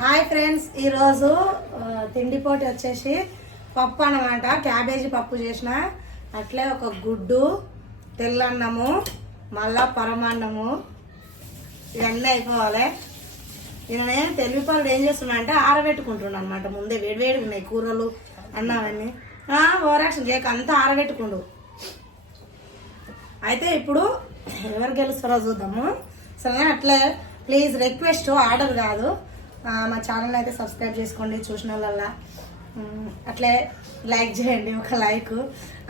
Hi friends, ఈరోజు తిండి పోటీ వచ్చేసి పప్పు అన్నమాట. క్యాబేజీ పప్పు చేసిన, అట్లే ఒక గుడ్డు, తెల్లన్నము, మళ్ళా పరమాన్నము, ఇవన్నీ అయిపోవాలి. నేను తెలివిపాలు ఏం చేస్తున్నా అంటే ఆరబెట్టుకుంటున్నాను అనమాట. ముందే వేడివేడిగా ఉన్నాయి కూరలు, అన్నవన్నీ. ఓవరాక్షన్ చేయక అంతా ఆరబెట్టుకుండు. అయితే ఇప్పుడు ఎవరు గెలుస్తారో చూద్దాము. సరే, అట్లే ప్లీజ్ రిక్వెస్ట్, ఆర్డర్ కాదు, మా ఛానల్ అయితే సబ్స్క్రైబ్ చేసుకోండి. చూసిన వాళ్ళ అట్లే లైక్ చేయండి, ఒక లైక్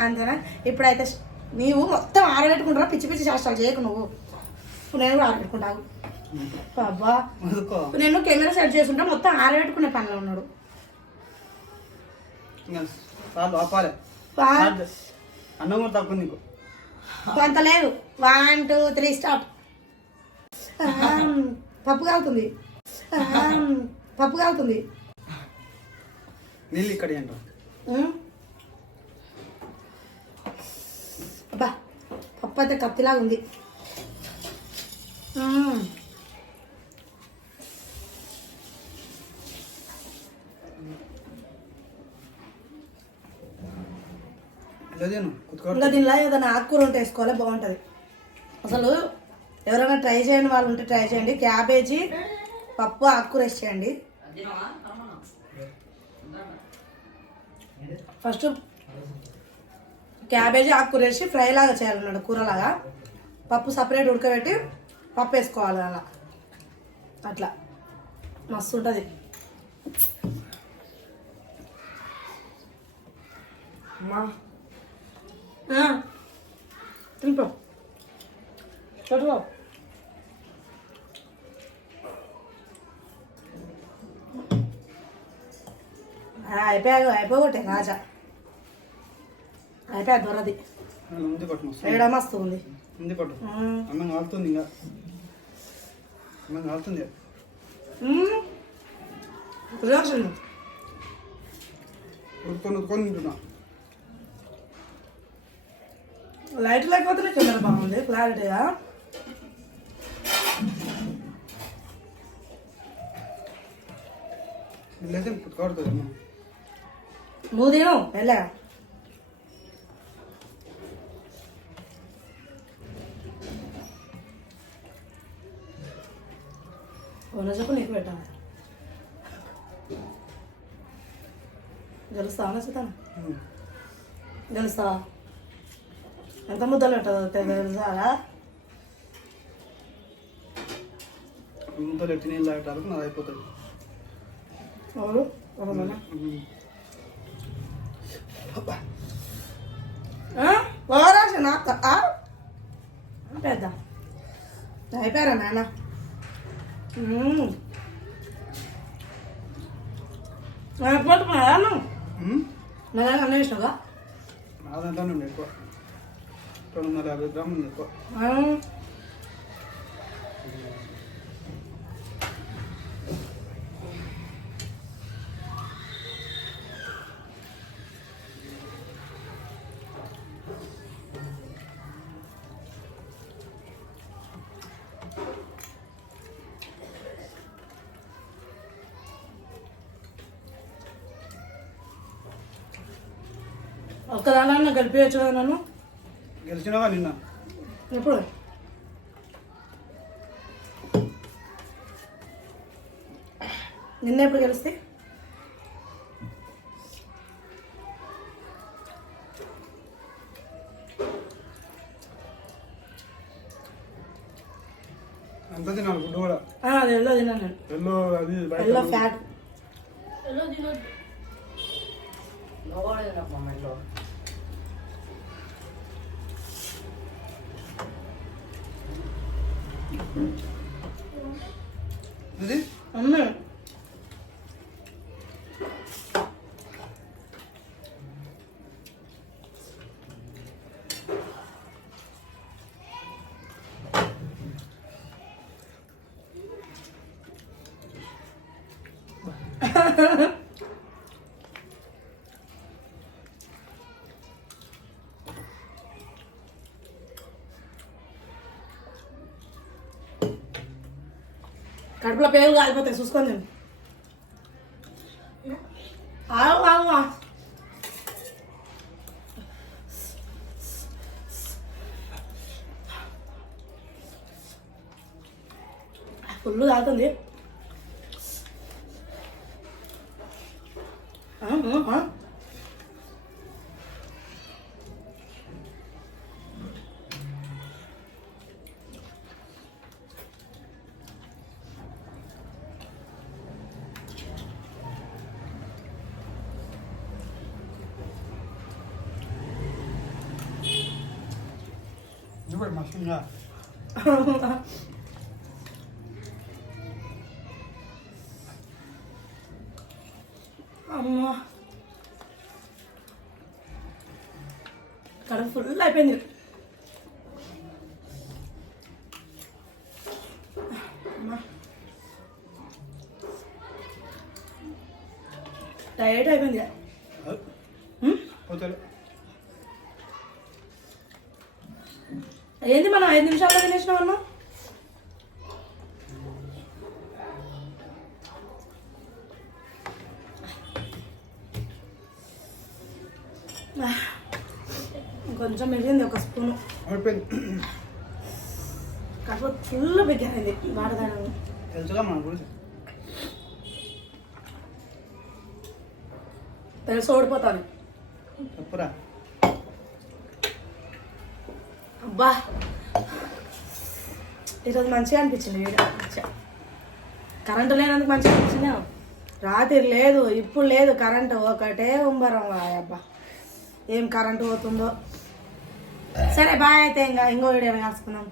అంతేనా. ఇప్పుడైతే నీవు మొత్తం ఆరబెట్టుకుంటారా, పిచ్చి పిచ్చి చేష్టాలు చేయకు నువ్వు. నేను కూడా ఆరబెట్టుకుంటావు అబ్బా. నేను కెమెరా సెట్ చేసుకుంటా, మొత్తం ఆరబెట్టుకునే పనిలో ఉన్నాడు. అంత లేదు. 1 2 3 స్టార్ట్. పప్పు కాలుతుంది, పప్పు కాలుతుంది. నీళ్ళు ఇక్కడ అబ్బా, పప్పు అయితే కత్తిలాగా ఉంది. ఇంకా దీనిలో ఏదైనా ఆకుకూర ఉంటే వేసుకోవాలి, బాగుంటుంది. అసలు ఎవరైనా ట్రై చేయని వాళ్ళు ఉంటే ట్రై చేయండి. క్యాబేజీ పప్పు ఆకుకూర వేసేయండి. ఫస్ట్ క్యాబేజీ ఆకుకూర వేసి ఫ్రై లాగా చేయాలన్నమాట, కూరలాగా. పప్పు సపరేట్ ఉడకబెట్టి పప్పు వేసుకోవాలి అలా. అట్లా మస్తు ఉంటుంది. తింపో చదువు. అయిపోగొట్టే రాజా, అయిపోయా దొరది. ఏడా మస్తు ఉంది. అన్నం కాలుతుంది, ఇంకా అన్నం కాలుతుంది. తింటున్నా. లైట్ లేకపోతే కెమెరా బాగుంది, క్లారిటీగా. నువ్వు తిను వెళ్ళా. చెప్పు, నీకు పెట్టాను. గెలుస్తావా నచ్చుతాను? గెలుస్తావా? ఎంత ముద్దలు పెట్టదు తెలుసా? ముద్దలు ఎట్టి నీళ్ళు తాగటానికి నాది అయిపోతుంది. ఎవరు ఓరాసిన పెద్ద అయిపోయారా నాన్న? పోతున్నాను అన్న వేసినావుగా. నాదంతా నుండి ఎక్కువ 250 గ్రాములు ఎక్కువ. ఒక్కదాన్నా కలిపేయచ్చు కదా నన్ను. గెలిచినావా నిన్న? ఎప్పుడు? నిన్న ఎప్పుడు గెలిస్తే? అంత తినాలి గుడ్డు కూడా. అది ఎల్లో తిన్నాను నేను. Yellow fat. ఇది అమ్మే కడుపులో పేగులు కాలిపోతాయి చూసుకొని. ఆగు ఆగు ఫుల్ తాగుతుంది ఇప్పుడు మస్తుందా అమ్మా కడుపు ఫుల్ అయిపోయింది టైట్ అయిపోయింది పోతే ఏంది మనం 5 నిమిషాల్లో తినేసినాం అన్నా కొంచెం మిగిలింది ఒక స్పూను అయిపోయింది కాకపోతే ఫుల్ బిగ్గాయింది వాడదానం తెలుసుగా మన గురించి తెలిసి ఓడిపోతాను చెప్పురా అబ్బా ఈరోజు మంచిగా అనిపించింది వీడియో మంచిగా కరెంటు లేనందుకు మంచిగా అనిపించింది రాత్రి లేదు ఇప్పుడు లేదు కరెంటు ఒకటే ఉంబరం అబ్బా ఏం కరెంటు పోతుందో సరే బాయ్ అయితే ఇంకా ఇంకో వీడియో కలుసుకుందాం